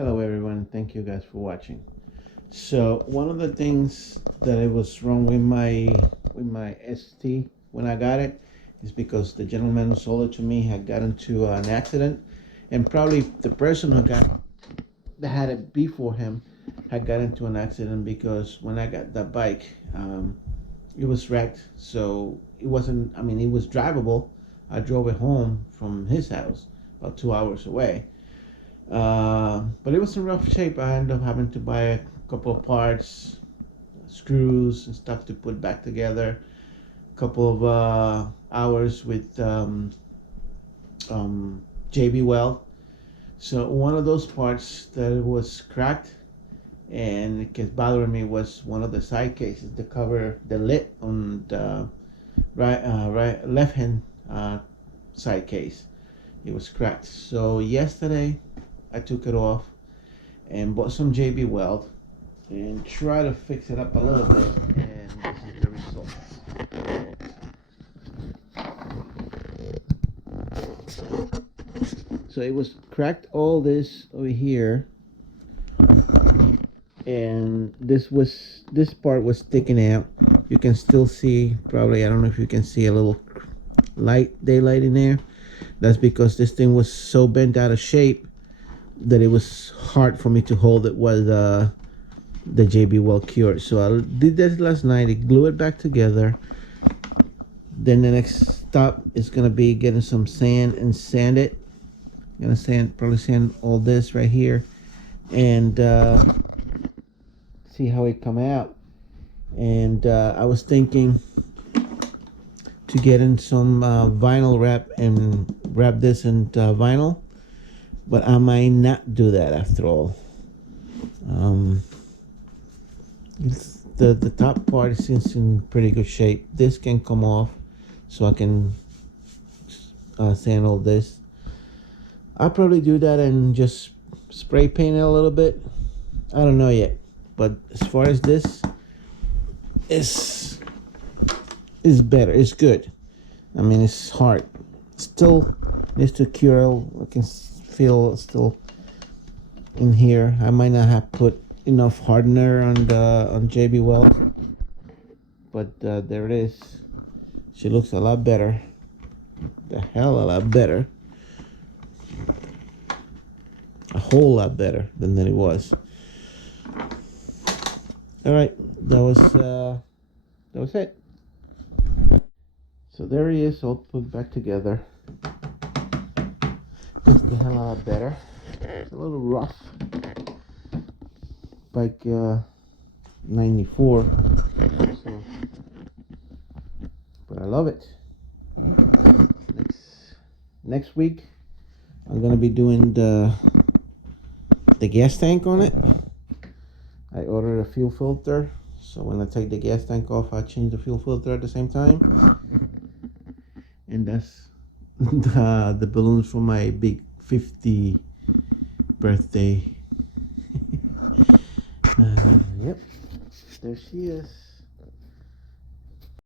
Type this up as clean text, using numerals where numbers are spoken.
Hello everyone, thank you guys for watching. So one of the things that it was wrong with my ST when I got it is because the gentleman who sold it to me had got into an accident, and probably the person that had it before him had got into an accident, because when I got that bike, it was wrecked. So it wasn't, I mean, it was drivable. I drove it home from his house, about 2 hours away. But it was in rough shape. I ended up having to buy a couple of parts, screws and stuff to put back together. A couple of hours with JB Weld. So one of those parts that was cracked and it kept bothering me was one of the side cases, the cover, the lid on the left hand side case. It was cracked. So yesterday I took it off and bought some JB Weld and try to fix it up a little bit, and this is the result. So it was cracked all this over here, and this part was sticking out. You can still see, probably, I don't know if you can see a little daylight in there. That's because this thing was so bent out of shape that it was hard for me to hold it with the JB Weld cure. So I did this last night. I glue it back together. Then the next stop is gonna be getting some sand and sand it. I'm gonna probably sand all this right here, and see how it come out. And I was thinking to get in some vinyl wrap and wrap this in vinyl, but I might not do that after all. The top part seems in pretty good shape. This can come off, so I can sand all this. I'll probably do that and just spray paint it a little bit. I don't know yet, but as far as this is better. It's good. I mean, it's hard. Still needs to cure. I can feel still in here. I might not have put enough hardener on JB Weld, but there it is. She looks a lot better. The hell a lot better. A whole lot better than it was. All right, that was it. So there he is, all put back together. Looks the hell a lot better. It's a little rough. Bike 94. So, but I love it. Next week, I'm gonna be doing the gas tank on it. I ordered a fuel filter, so when I take the gas tank off, I change the fuel filter at the same time. And that's the balloons for my big 50 birthday. Yep, there she is.